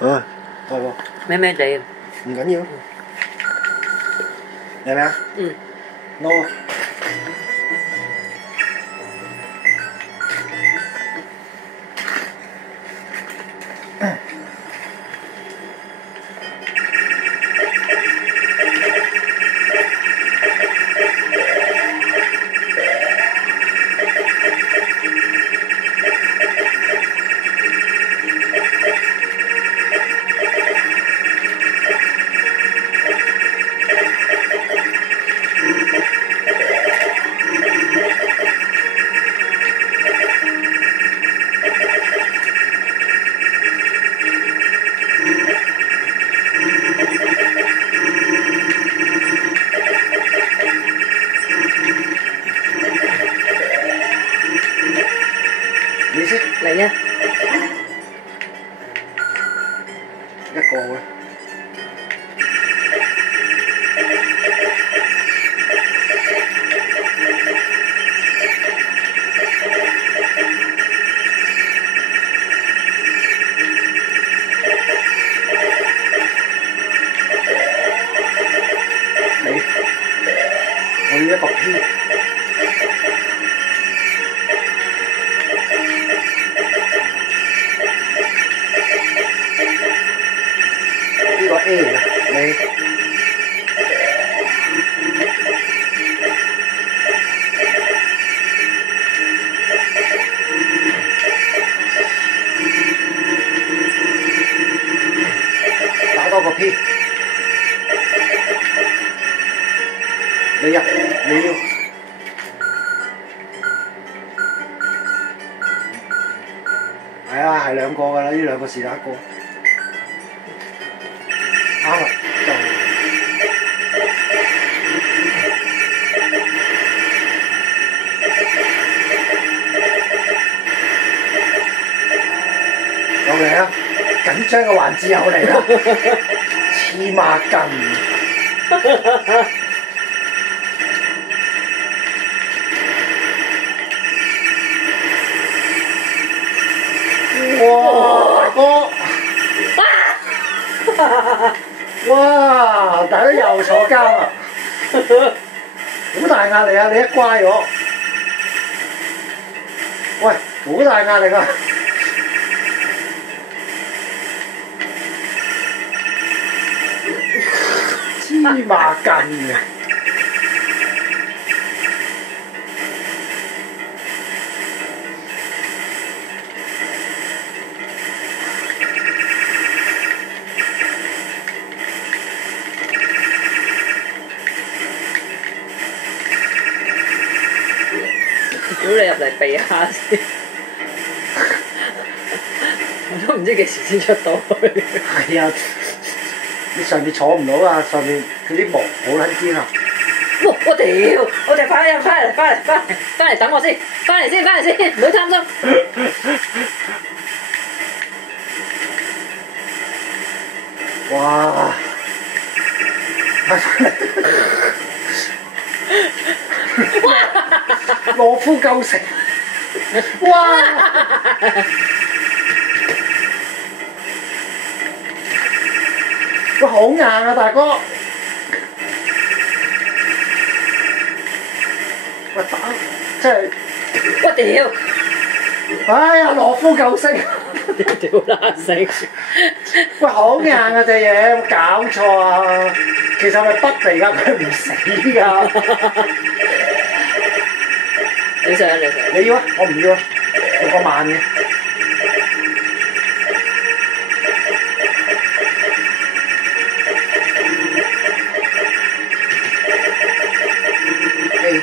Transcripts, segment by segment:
係喎，咩咩地。唔緊要。嚟未啊？嗯。攞。你先嚟啊！一個嘅。你，我要一個 P。呢個 A 嚟㗎，你。打多個 P。你啊，你要。係啊，係兩個㗎啦，呢兩個是但一個。啱啦，就有嚟啊！緊張嘅環節又嚟啦，黐孖筋。哇，大哥！哇！大家又坐監啦，好大壓力啊！你一乖咗，喂，好大壓力啊！黐孖筋嘅。屌你入嚟避下先，我都唔知幾時先出到去。係啊，你上面坐唔到啊！上面佢啲毛好撚尖啊！我屌！我哋翻嚟等我先，翻嚟先，唔好貪心。哇！羅夫救城，哇！喂，好硬啊，大哥！喂，打真係，我屌！哎呀，羅夫救星！屌啦死！喂，好硬啊隻嘢，有冇搞錯啊？其實係咪筆嚟㗎？佢唔死㗎。你上。你要啊？我唔要啊，用個慢嘅。A。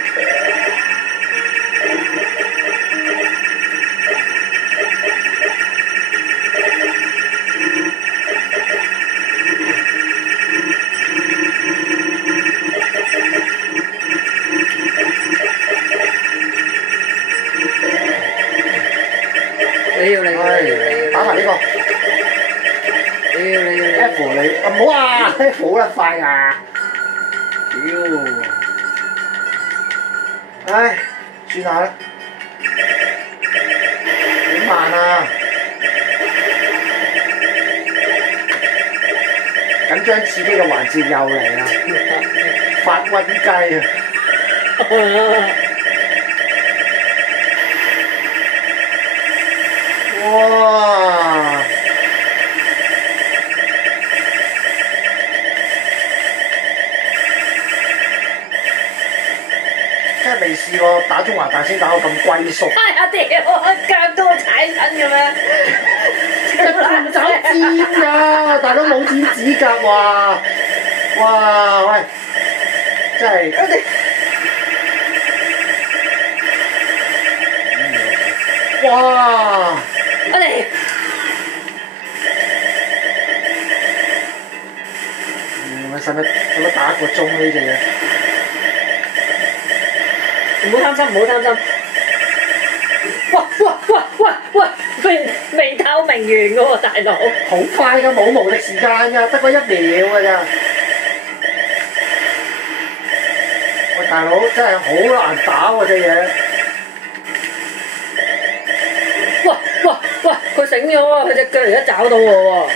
你打埋呢個。你 F 你啊，唔好啊 ！F 好啦，快啊！屌！唉，算下啦。好慢啊！緊張刺激嘅環節又嚟啦，發瘟雞啊！哇！真係未試過打中華大先打到咁龜縮。哎呀屌！腳都會踩親咁樣，唔走尖㗎，大佬冇剪指甲喎！哇喂，真係我哋哇！我哋使唔使打一個鐘呢隻嘢？唔好貪心，唔好貪心。哇！未透明完嘅喎，大佬。好快㗎，冇無敵時間㗎，得嗰1秒㗎咋。喂，大佬真係好難打喎隻嘢。哇！佢醒咗喎，佢隻腳而家找到我喎。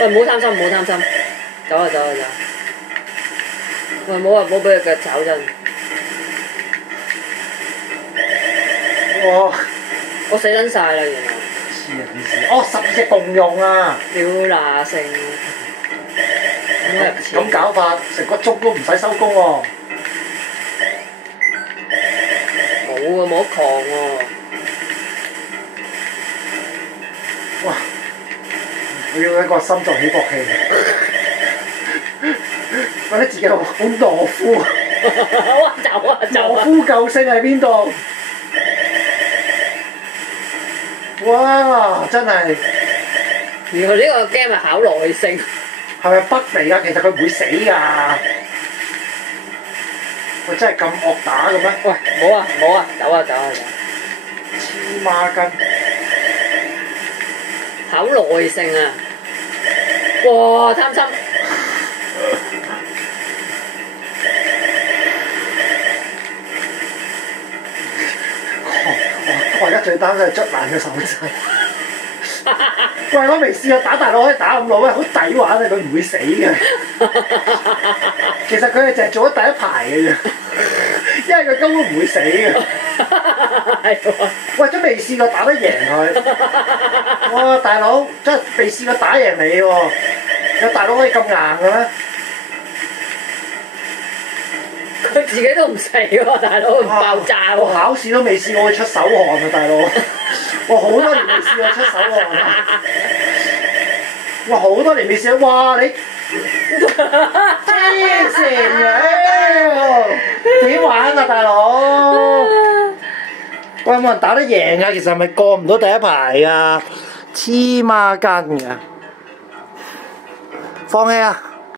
喂，唔好貪心，唔好貪心。走啊！喂，唔好俾佢腳找真。哇！我死撚晒啦，原來。黐人線！哦，12隻共用啊！屌嗱聲，咁搞法，成個鐘都唔使收工喎。冇得狂喎。哇！我要一個心臟起搏器，覺得自己好懦夫。哇！走啊！懦夫救星喺邊度？哇！真係，原來呢個 game 係考耐性。係咪北嚟㗎？其實佢唔會死㗎。喂，真係咁惡打嘅咩？喂，唔好啊！走啊！黐孖筋！考耐性啊！哇！貪心。我而家最擔心係捽爛隻手仔。喂，我未試過打大佬可以打咁耐，喂，好抵玩啊！佢唔會死嘅。其實佢係淨係做咗第一排嘅啫，因為佢根本唔會死嘅。係喎。喂，都未試過打得贏佢。哇，大佬真係未試過打贏你喎！有大佬可以咁硬嘅咩？佢自己都唔死喎，大佬唔爆炸喎。我考試都未試過去出手汗啊，大佬！我好多年未試過出手汗啊！我好多年未試過，哇你黐線嘅，點玩啊，大佬？喂，有冇人打得贏啊？其實係咪過唔到第一排啊？黐孖筋嘅，放棄啊！